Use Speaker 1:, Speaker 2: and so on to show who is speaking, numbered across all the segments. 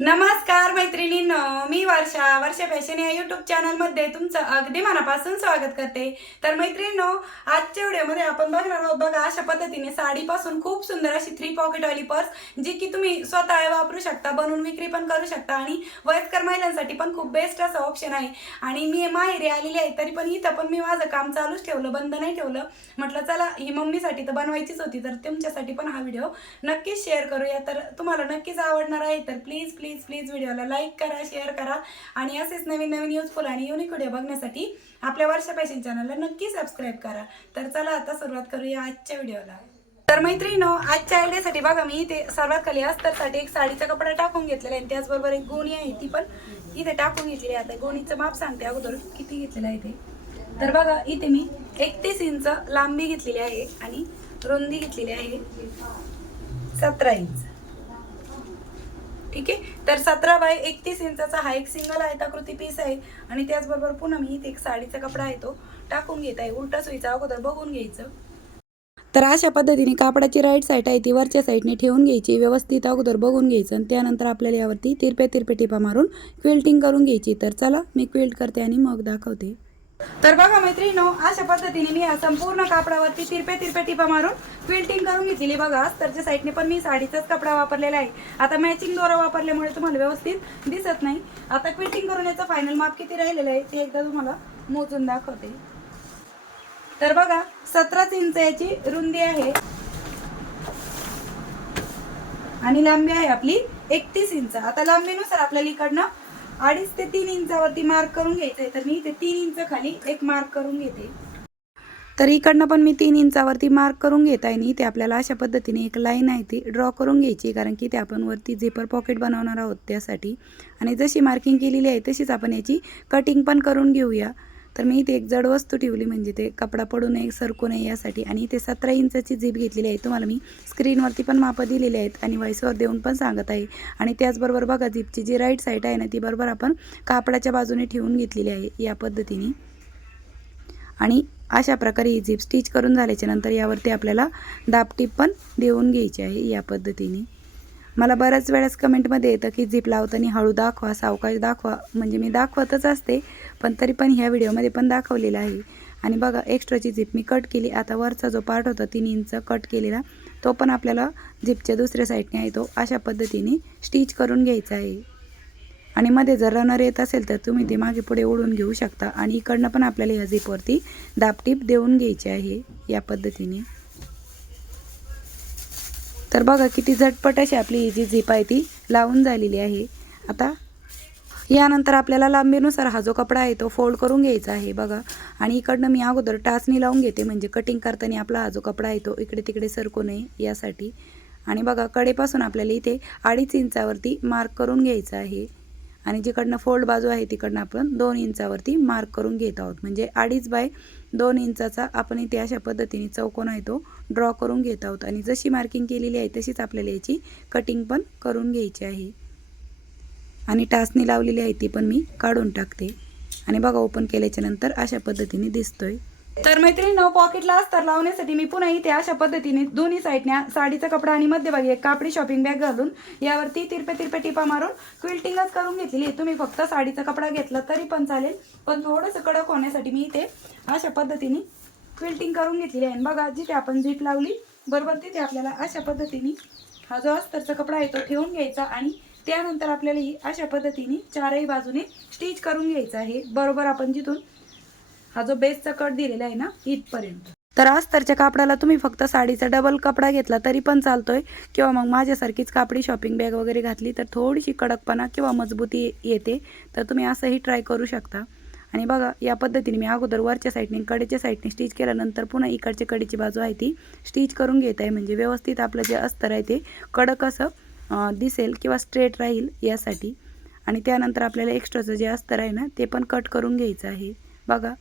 Speaker 1: नमस्कार मैत्रिणींनो मी वर्षा. वर्षा फॅशन या युट्यूब चॅनलमध्ये तुमचं अगदी मनापासून स्वागत करते. तर मैत्रिणींनो आजच्या व्हिडिओमध्ये आपण बघणार आहोत बघा अशा पद्धतीने साडीपासून खूप सुंदर अशी थ्री पॉकेटवाली पर्स जी की तुम्ही स्वतः वापरू शकता बनवून विक्री पण करू शकता आणि वयस्कर महिलांसाठी पण खूप बेस्ट असं ऑप्शन आहे. आणि मी माहेरी आलेली आहे तरी पण इथं पण मी माझं काम चालूच ठेवलं बंद नाही ठेवलं. म्हटलं चला ही मम्मीसाठी तर बनवायचीच होती तर तुमच्यासाठी पण हा व्हिडिओ नक्कीच शेअर करूया. तर तुम्हाला नक्कीच आवडणार आहे तर प्लीज प्लीज प्लीज व्हिडिओला लाईक करा शेअर करा आणि असेच नवीन नवीन युजफुल आणि युनिक व्हिडिओ बघण्यासाठी आपल्या वर्षा फॅशन चॅनलला नक्की सबस्क्राईब करा. तर चला आता सुरुवात करूया आजच्या व्हिडिओला तर मैत्रिणो आजच्या आयडियासाठी बघा मी इथे सर्वात खाली अस्तरसाठी एक साडीचा कपडा टाकून घेतलेला आहे आणि त्याचबरोबर एक गोणी आहे ती पण इथे टाकून घेतलेली आहे. आता गोणीचं माप सांगते अगोदर किती घेतलेलं आहे ते. तर बघा इथे मी एकतीस इंच लांबी घेतलेली आहे आणि रुंदी घेतलेली आहे सतरा इंच. ठीक आहे? तर सतरा बाय एकतीस इंचाचा हा एक सिंगल आयताकृती पीस आहे. आणि त्याचबरोबर पुन्हा मी इथे एक साडीचा कपडा आहे तो टाकून घेत आहे. उलटा सुईचा अगोदर बघून घ्यायचं. तर अशा पद्धतीने कापडाची राईट साईड आहे ती वरच्या साईडने ठेवून घ्यायची. व्यवस्थित अगोदर बघून घ्यायचं आणि त्यानंतर आपल्याला यावरती तिरपे तिरपे टिपा मारून क्विल्टिंग करून घ्यायची. तर चला मी क्विल्ट करते आणि मग दाखवते. तर बघा मैत्रिणीनो अशा पद्धतीने मी संपूर्ण कापडावरती तिरपे तिरपे टिपा मारून क्विल्टिंग करून घेतलेली बघा. अस्तरच्या साईडने पण मी साडीचाच कपडा वापरलेला आहे. आता मॅचिंग दोरा वापरल्यामुळे तुम्हाला व्यवस्थित दिसत नाही. आता क्विल्टिंग करून याचा फायनल माप किती राहिलेलं आहे ते एकदा तुम्हाला मोजून दाखवते. तर बघा सतराच इंच याची रुंदी आहे. आणि लांबी आहे आपली एकतीस इंच. आता लांबीनुसार आपल्याला इकडनं अडीच ते तीन इंचावरती मार्क करून घ्यायचं आहे तर मी इथे तीन इंच खाली एक मार्क करून घेते. तर इकडनं पण मी तीन इंचावरती मार्क करून घेत आहे. आणि इथे आपल्याला अशा पद्धतीने एक लाईन आहे ती ड्रॉ करून घ्यायची. कारण की ते आपण वरती झेपर पॉकेट बनवणार आहोत त्यासाठी. आणि जशी मार्किंग केलेली आहे तशीच आपण याची कटिंग पण करून घेऊया. तर मी इथे एक जड वस्तू ठेवली म्हणजे ते कपडा पडू नये सरकू नये यासाठी. आणि इथे सतरा इंचाची जीप घेतलेली आहे. तुम्हाला मी स्क्रीनवरती पण मापं दिलेली आहेत आणि व्हॉइसवर देऊन पण सांगत आहे. आणि त्याचबरोबर बघा जीपची जी राईट साईड आहे ना ती बरोबर आपण कापडाच्या बाजूने ठेवून घेतलेली आहे या पद्धतीने. आणि अशा प्रकारे ही जीप स्टिच करून झाल्याच्यानंतर यावरती आपल्याला दापटीप पण देऊन घ्यायची आहे या पद्धतीने. मला बऱ्याच वेळेस कमेंटमध्ये येतं की झिप लावताना हळू दाखवा सावकाश दाखवा. म्हणजे मी दाखवतच असते पण तरी पण ह्या व्हिडिओमध्ये पण दाखवलेलं आहे. आणि बघा एक्स्ट्राची झिप मी कट केली. आता वरचा जो पार्ट होता तीन इंच कट केलेला तो पण आपल्याला झिपच्या दुसऱ्या साईडने आहे. तो अशा पद्धतीने स्टिच करून घ्यायचा आहे. आणि मध्ये जर रनर येत असेल तर तुम्ही ते मागे पुढे ओढून घेऊ शकता. आणि इकडनं पण आपल्याला या झिपवरती दापटीप देऊन घ्यायची आहे या पद्धतीने. तर बघा किती झटपट अशी आपली ही जी झीप आहे ती लावून झालेली आहे. आता यानंतर आपल्याला लांबीनुसार हा जो कपडा आहे तो फोल्ड करून घ्यायचा आहे बघा. आणि इकडनं मी अगोदर टाचणी लावून घेते म्हणजे कटिंग करताना आपला हा जो कपडा आहे तो इकडे तिकडे सरकू नये यासाठी. आणि बघा कडेपासून आपल्याला इथे अडीच इंचावरती मार्क करून घ्यायचा आहे. आणि जिकडनं फोल्ड बाजू आहे तिकडनं आपण दोन इंचावरती मार्क करून घेत आहोत. म्हणजे अडीच बाय दोन इंचाचा आपण इथे अशा पद्धतीने चौकोन आहे तो ड्रॉ करून घेत आहोत. आणि जशी मार्किंग केलेली आहे तशीच आपल्याला याची कटिंग पण करून घ्यायची आहे. आणि टाचणी लावलेली आहे ती पण मी काढून टाकते. आणि बघा ओपन केल्याच्यानंतर अशा पद्धतीने दिसतोय. तर मैत्रिणीनं पॉकेटला अस्तर लावण्यासाठी मी पुन्हा इथे अशा पद्धतीने दोन्ही साईडने साडीचा कपडा आणि मध्यभागी एक कापडी शॉपिंग बॅग घालून यावरती तिरपे तिरपे टिपा मारून क्विल्टिंगच करून घेतलेली तुम्ही फक्त साडीचा कपडा घेतला तरी पण चालेल पण थोडंसं कडक होण्यासाठी मी इथे अशा पद्धतीने क्विल्टिंग करून घेतलेली आहे. आणि बघा जिथे आपण झीप लावली बरोबर तिथे आपल्याला अशा पद्धतीने हा जो अस्तरचा कपडा आहे तो ठेवून घ्यायचा आणि त्यानंतर आपल्याला ही अशा पद्धतीने चारही बाजूने स्टिच करून घ्यायचं आहे. बरोबर आपण जिथून हा जो बेसचा कट दिलेला आहे ना इथपर्यंत. तर अस्तरच्या कापडाला तुम्ही फक्त साडीचा डबल कपडा घेतला तरी पण चालतोय. किंवा मग माझ्यासारखीच कापडी शॉपिंग बॅग वगैरे घातली तर थोडीशी कडकपणा किंवा मजबूती येते. तर तुम्ही असंही ट्राय करू शकता. आणि बघा या पद्धतीने मी अगोदर वरच्या साईडने कडेच्या साईडने स्टिच केल्यानंतर पुन्हा इकडच्या कडेची बाजू आहे ती स्टिच करून घेत आहे. म्हणजे व्यवस्थित आपलं जे अस्तर आहे ते कडक असं दिसेल किंवा स्ट्रेट राहील यासाठी. आणि त्यानंतर आपल्याला एक्स्ट्राचं जे अस्तर आहे ना ते पण कट करून घ्यायचं आहे. बघा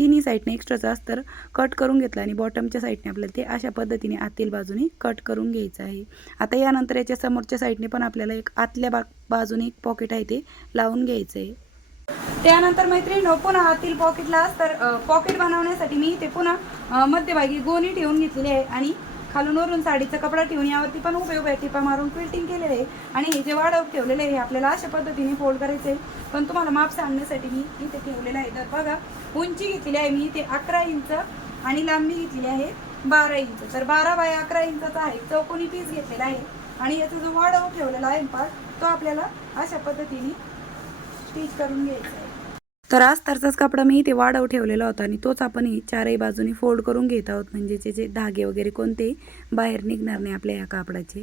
Speaker 1: तिन्ही साईडने एक्स्ट्राचं अस्तर कट करून घेतलं आणि बॉटमच्या साईडने आपल्याला ते अशा पद्धतीने आतील बाजूने कट करून घ्यायचं आहे. आता यानंतर याच्या समोरच्या साईडने पण आपल्याला एक आतल्या बा बाजूने एक पॉकेट आहे ते लावून घ्यायचं आहे त्यानंतर मैत्रिणी पुन्हा आतील पॉकेटला तर पॉकेट बनवण्यासाठी मी इथे पुन्हा मध्यभागी गोणी ठेवून घेतलेली आहे आणि खालून वरून साडीचा कपडा ठेवून यावरती पण उभे उभे टिपा मारून क्विल्टिंग केलेले आहे. आणि हे जे वाढव ठेवलेले आहे हे आपल्याला अशा पद्धतीने फोल्ड करायचे आहे. पण तुम्हाला माप सांगण्यासाठी मी इथे ठेवलेलं आहे. तर बघा उंची घेतलेली आहे मी इथे अकरा इंच आणि लांबी घेतलेली आहे बारा इंच. तर बारा बाय अकरा इंचाचा आहे चौकोनी पीस घेतलेला आहे. आणि याचा जो वाढव ठेवलेला आहे पार्ट तो आपल्याला अशा पद्धतीने स्टिच करून घ्यायचा आहे. तर आज तरचाच कपडा मी इथे वाढव ठेवलेला होता आणि तोच आपण चारही बाजूनी फोल्ड करून घेत आहोत. म्हणजे जे जे धागे वगैरे कोणते बाहेर निघणार नाही आपल्या या कापडाचे.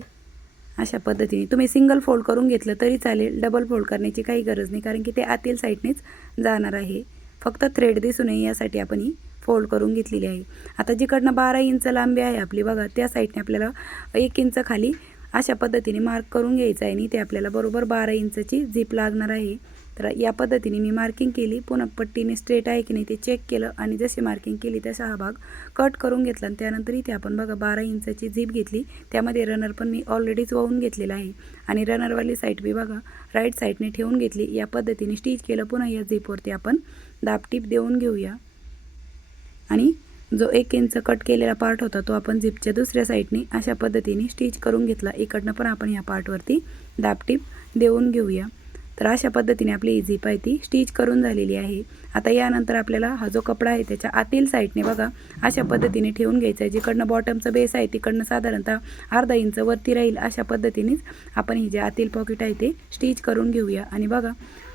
Speaker 1: अशा पद्धतीने तुम्ही सिंगल फोल्ड करून घेतलं तरी चालेल. डबल फोल्ड करण्याची काही गरज नाही. कारण की ते आतील साईडनेच जाणार आहे. फक्त थ्रेड दिसू नये यासाठी आपण ही फोल्ड करून घेतलेली आहे. आता जिकडनं बारा इंच लांबी आहे आपली बघा त्या साईडने आपल्याला एक इंच खाली अशा पद्धतीने मार्क करून घ्यायचं आहे आणि ते आपल्याला बरोबर बारा इंचची झीप लागणार आहे. तर या पद्धतीने मी मार्किंग केली. पुन्हा पट्टीने स्ट्रेट आहे की नाही ते चेक केलं आणि जशी मार्किंग केली तसा हा भाग कट करून घेतला आणि त्यानंतर इथे आपण बघा बारा इंचाची झीप घेतली. त्यामध्ये रनर पण मी ऑलरेडीच वाहून घेतलेला आहे. आणि रनरवाली साईड बी बघा राईट साईडने ठेवून घेतली. या पद्धतीने स्टिच केलं. पुन्हा या झीपवरती आपण दाबटीप देऊन घेऊया. आणि जो एक इंच कट केलेला पार्ट होता तो आपण झिपच्या दुसऱ्या साईडने अशा पद्धतीने स्टिच करून घेतला. इकडनं पण आपण ह्या पार्टवरती दाबटीप देऊन घेऊया. तर अशा पद्धतीने आपली इझी पाय ती स्टिच करून झालेली आहे. आता यानंतर आपल्याला हा जो कपडा आहे त्याच्या आतील साईडने बघा अशा पद्धतीने ठेवून घ्यायचा आहे. जिकडनं बॉटमचं बेस आहे तिकडनं साधारणतः अर्धा इंच वरती राहील अशा पद्धतीनेच आपण ही जे आतील पॉकेट आहे ते स्टिच करून घेऊया. आणि बघा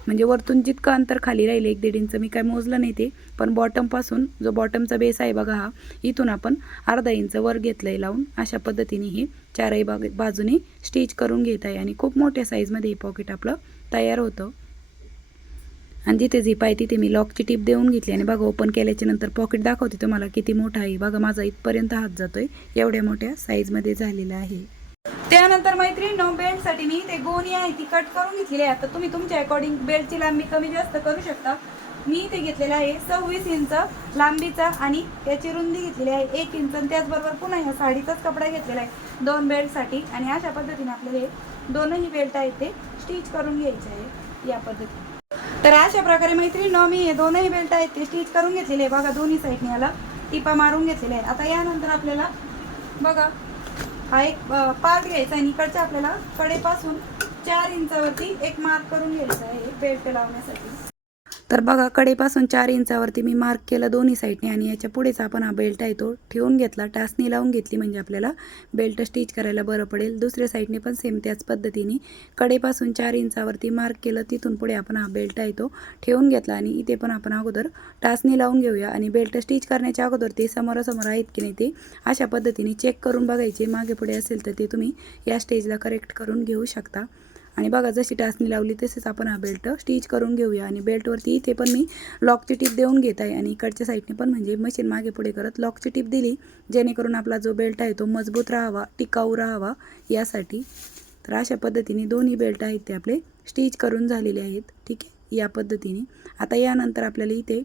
Speaker 1: म्हणजे वरतून जितकं अंतर खाली राहील एक दीड इंच मी काय मोजलं नाही ते पण बॉटमपासून जो बॉटमचा बेस आहे बघा हा इथून आपण अर्धा इंच वर घेतलं आहे लावून अशा पद्धतीने हे चारही बाग बाजूने स्टिच करून घेत आहे. आणि खूप मोठ्या साईजमध्ये हे पॉकेट आपलं तयार होतं. आणि जिथे झिप आहे तिथे मी लॉकची टीप देऊन घेतली आणि बघा ओपन केल्याच्यानंतर पॉकेट दाखवते तुम्हाला किती मोठा आहे. बघा माझा इथपर्यंत हात जातोय. एवढ्या मोठ्या साईजमध्ये झालेला आहे. त्यानंतर मैत्रीण बेल्टसाठी मी ते गोणी आहे ती कट करून घेतलेली आहे. आता तुम्ही तुमच्या अकॉर्डिंग बेल्टची लांबी कमी जास्त करू शकता. मी इथे घेतलेलं आहे सव्वीस इंच लांबीचा आणि त्याची रुंदी घेतलेली आहे एक इंच. आणि त्याचबरोबर पुन्हा या साडीचाच कपडा घेतलेला आहे. दोन बेल्टसाठी आणि अशा पद्धतीने आपले हे दोनही बेल्ट आहेत ते स्टिच करून घ्यायचं आहे या पद्धतीने. तर अशा प्रकारे मैत्रीण मी हे दोनही बेल्ट आहेत ते स्टिच करून घेतलेले आहे बघा दोन्ही साईडने याला टिपा मारून घेतलेले आहे आता यानंतर आपल्याला बघा हा एक पार्ट घ्यायचा आणि इकडच्या आपल्याला कडेपासून चार इंचावरती एक मार्क करून घ्यायचा आहे बेल्ट लावण्यासाठी. तर बघा कडेपासून चार इंचावरती मी मार्क केलं दोन्ही साईडने आणि याच्या पुढेच आपण हा बेल्ट आहे तो ठेवून घेतला. टासनी लावून घेतली म्हणजे आपल्याला बेल्ट स्टिच करायला बरं पडेल. दुसऱ्या साईडने पण सेम त्याच पद्धतीने कडेपासून चार इंचावरती मार्क केलं तिथून पुढे आपण हा बेल्ट आहे तो ठेवून घेतला आणि इथे पण आपण अगोदर टासनी लावून घेऊया आणि बेल्ट स्टिच करण्याच्या अगोदर ते समोरासमोर आहेत की नाही ते अशा पद्धतीने चेक करून बघायचे. मागे पुढे असेल तर ते तुम्ही या स्टेजला करेक्ट करून घेऊ शकता. आणि बघा जशी टाचणी लावली तसेच आपण हा बेल्ट स्टिच करून घेऊया. आणि बेल्टवरती इथे पण मी लॉकची टीप देऊन घेत आहे. आणि इकडच्या साईडने पण म्हणजे मशीन मागे पुढे करत लॉकची टीप दिली जेणेकरून आपला जो बेल्ट आहे तो मजबूत राहावा टिकाऊ राहावा. यासाठी तर अशा पद्धतीने दोन्ही बेल्ट आहेत ते आपले स्टिच करून झालेले आहेत. ठीक आहे? या पद्धतीने. आता यानंतर आपल्याला इथे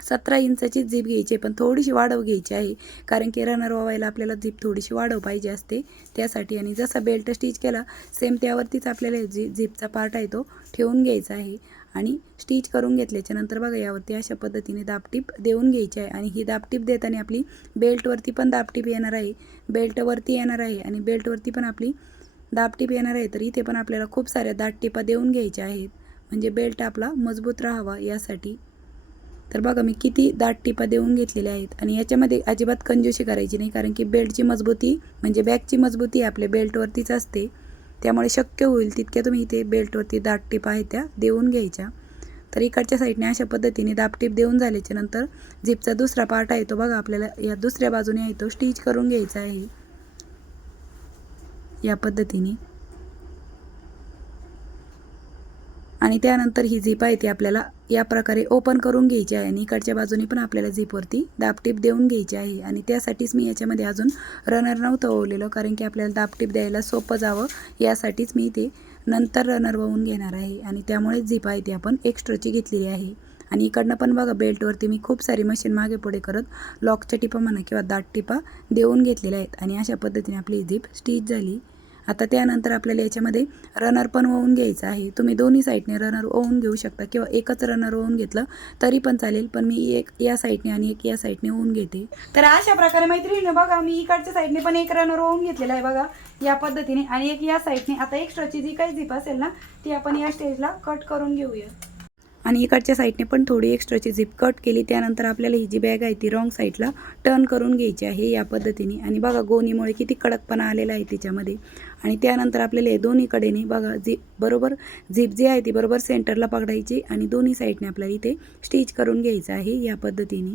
Speaker 1: सतरा इंचाची झीप घ्यायची आहे पण थोडीशी वाढव घ्यायची आहे. कारण की रनर वावायला आपल्याला झीप थोडीशी वाढव पाहिजे असते. त्यासाठी आणि जसा बेल्ट स्टिच केला सेम त्यावरतीच आपल्याला जी झीपचा पार्ट आहे तो ठेवून घ्यायचा आहे. आणि स्टिच करून घेतल्याच्यानंतर बघा यावरती अशा पद्धतीने दाबटीप देऊन घ्यायची आहे. आणि ही दाबटीप देताना आपली बेल्टवरती पण दाबटीप येणार आहे. बेल्टवरती येणार आहे आणि बेल्टवरती पण आपली दाबटीप येणार आहे. तर इथे पण आपल्याला खूप साऱ्या दाटटिपा देऊन घ्यायच्या आहेत. म्हणजे बेल्ट आपला मजबूत राहावा यासाठी. तर बघा मी किती दाट टिपा देऊन घेतलेल्या आहेत. आणि याच्यामध्ये अजिबात कंजूशी करायची नाही कारण की बेल्टची मजबूती म्हणजे बॅगची मजबूती आपल्या बेल्टवरतीच असते. त्यामुळे शक्य होईल तितक्या तुम्ही इथे बेल्टवरती दाट टिपा आहेत त्या देऊन घ्यायच्या. तर इकडच्या साईडने अशा पद्धतीने दाबटीप देऊन झाल्याच्यानंतर झिपचा दुसरा पार्ट आहे तो बघा आपल्याला या दुसऱ्या बाजूने आहे तो स्टिच करून घ्यायचा आहे. या पद्धतीने. आणि त्यानंतर ही झिप आहे ती आपल्याला या प्रकारे ओपन करून घ्यायची आहे आणि इकडच्या बाजूने पण आपल्याला झिपवरती दाबटीप देऊन घ्यायची आहे. आणि त्यासाठीच मी याच्यामध्ये अजून रनर नव्हतं ओवलेलं कारण की आपल्याला दाबटीप द्यायला सोपं जावं. यासाठीच मी ते नंतर रनर वाहून घेणार आहे. आणि त्यामुळेच झिप आहे ती आपण एक्स्ट्राची घेतलेली आहे. आणि इकडनं पण बघा बेल्टवरती मी खूप सारी मशीन मागे पुढे करत लॉकच्या टिपा म्हणा किंवा दाट टिपा देऊन घेतलेल्या आहेत. आणि अशा पद्धतीने आपली झिप स्टिच झाली. आता त्यानंतर आपल्याला याच्यामध्ये रनर पण ओवून घ्यायचं आहे. तुम्ही दोन्ही साईडने रनर ओवून घेऊ शकता किंवा एकच रनर ओवून घेतलं तरी पण चालेल पण मी एक या साईडने आणि एक या साईडने ओवून घेते. तर अशा प्रकारे मैत्रिणी बघा मी इकडच्या साईडने पण एक रनर ओवून घेतलेला आहे बघा या पद्धतीने. आणि एक या साईडने आता एक्स्ट्राची जी काही झिप असेल ना ती आपण या स्टेजला कट करून घेऊया. आणि इकडच्या साईडने पण थोडी एक्स्ट्राची झिप कट केली त्यानंतर आपल्याला ही जी बॅग आहे ती रॉंग साईडला टर्न करून घ्यायची आहे या पद्धतीने. आणि बघा गोणीमुळे किती कडकपणा आलेला आहे तिच्यामध्ये. आणि त्यानंतर आपल्याला हे दोन्ही कडेने बघा झिप बरोबर झिप जी आहे ती बरोबर सेंटरला पकडायची आणि दोन्ही साईडने आपल्याला इथे स्टिच करून घ्यायचं आहे या पद्धतीने.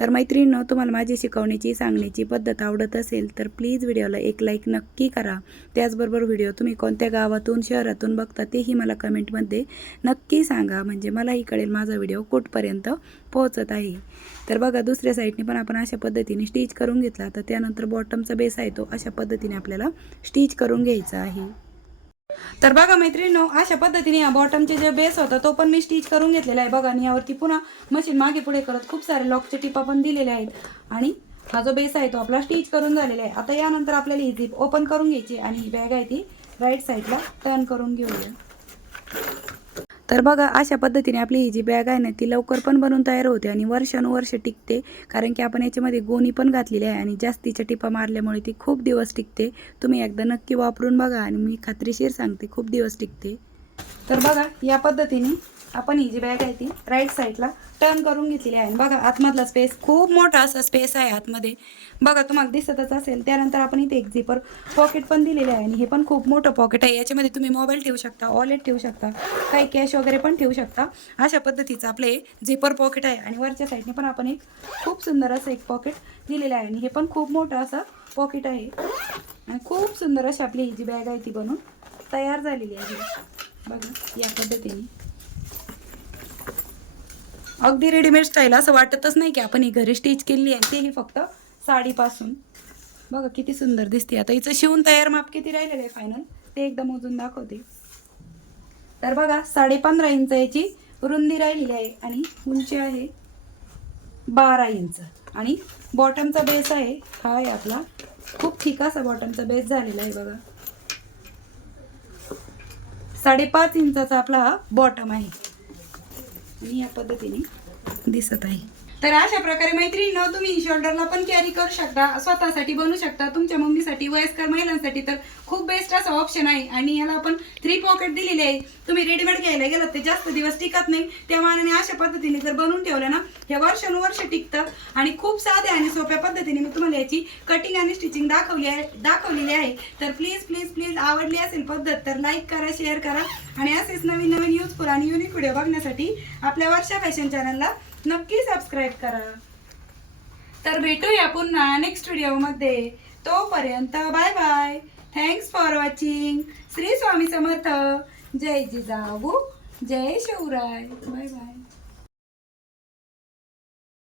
Speaker 1: तर मैत्रिणीनं तुम्हाला माझी शिकवण्याची सांगण्याची पद्धत आवडत असेल तर प्लीज व्हिडिओला एक लाईक नक्की करा. त्याचबरोबर व्हिडिओ तुम्ही कोणत्या गावातून शहरातून बघता तेही मला कमेंटमध्ये नक्की सांगा. म्हणजे मलाही कळेल माझा व्हिडिओ कुठपर्यंत पोहोचत आहे. तर बघा दुसऱ्या साईडने पण आपण अशा पद्धतीने स्टिच करून घेतला. तर त्यानंतर बॉटमचा बेस आहे तो. अशा पद्धतीने आपल्याला स्टिच करून घ्यायचा आहे. तर बघा मैत्रिणींनो अशा पद्धतीने या बॉटमचे जे बेस होता तो पण मी स्टिच करून घेतलेला आहे. बघा आणि यावरती पुन्हा मशीन मागे पुढे करत खूप सारे लॉकचे टिपा पण दिलेले आहेत. आणि हा जो बेस आहे तो आपला स्टिच करून झालेला आहे. आता यानंतर आपल्याला ही झीप ओपन करून घ्यायची आणि ही बॅग आहे ती राईट साईडला टर्न करून घेऊया. तर बघा अशा पद्धतीने आपली ही जी बॅग आहे ना ती लवकर पण बनवून तयार होते आणि वर्षानुवर्ष टिकते. कारण की आपण याच्यामध्ये गोणी पण घातलेली आहे आणि जास्तीच्या टिपा मारल्यामुळे ती खूप दिवस टिकते. तुम्ही एकदा नक्की वापरून बघा आणि मी खात्रीशीर सांगते खूप दिवस टिकते. तर बघा या पद्धतीने आपण ही जी बॅग आहे ती. राईट साईडला टर्न करून घेतलेली आहे. आणि बघा आतमधला स्पेस खूप मोठा असा स्पेस आहे आतमध्ये. बघा तुम्हाला दिसतच असेल. त्यानंतर आपण इथे एक झिपर पॉकेट पण दिलेले आहे आणि हे पण खूप मोठं पॉकेट आहे. याच्यामध्ये तुम्ही मोबाईल ठेवू शकता वॉलेट ठेवू शकता काही कॅश वगैरे पण ठेवू शकता. अशा पद्धतीचं आपलं हे झिपर पॉकेट आहे. आणि वरच्या साईडने पण आपण एक खूप सुंदर असं एक पॉकेट दिलेलं आहे. आणि हे पण खूप मोठं असं पॉकेट आहे. आणि खूप सुंदर अशी आपली ही जी बॅग आहे ती बनून तयार झालेली आहे. बघा या पद्धतीने. अगदी रेडीमेड स्टाईल असं वाटतच नाही की आपण ही घरी स्टिच केली आहे. तेही फक्त साडीपासून. बघा किती सुंदर दिसते. आता हिचं शिवून तयार माप किती राहिलेलं आहे फायनल ते एकदा मोजून दाखवते. तर बघा साडे पंधरा इंच याची. रुंदी राहिलेली आहे आणि उंची आहे बारा इंच. आणि बॉटमचा बेस आहे. हा आहे आपला खूप ठीक असा बॉटमचा बेस झालेला आहे बघा. साडेपाच इंचाचा आपला हा बॉटम आहे. आणि या पद्धतीने दिसत आहे. तर अशा प्रकारे मैत्रिणीनं तुम्ही शोल्डरला पण कॅरी करू शकता स्वतःसाठी बनवू शकता तुमच्या मम्मीसाठी वयस्कर महिलांसाठी तर खूप बेस्ट असा ऑप्शन आहे. आणि याला आपण थ्री पॉकेट दिलेले आहे. तुम्ही रेडीमेड घ्यायला गेलात ते जास्त दिवस टिकत नाही. त्या मानाने अशा पद्धतीने जर बनवून ठेवलं ना हे वर्षानुवर्ष टिकतं. आणि खूप साध्या आणि सोप्या पद्धतीने मी तुम्हाला याची कटिंग आणि स्टिचिंग दाखवली आहे दाखवलेली आहे. तर प्लीज प्लीज प्लीज आवडली असेल पद्धत तर लाईक करा शेअर करा. आणि असेच नवीन नवीन युजफुल आणि युनिक व्हिडिओ बघण्यासाठी आपल्या वर्षा फॅशन चॅनलला नक्की सबस्क्राईब करा. तर भेटूया पुन्हा नेक्स्ट व्हिडिओमध्ये तोपर्यंत bye bye thanks for watching Shri Swami Samarth. जय जिजाऊ. जय शिवराय. Bye bye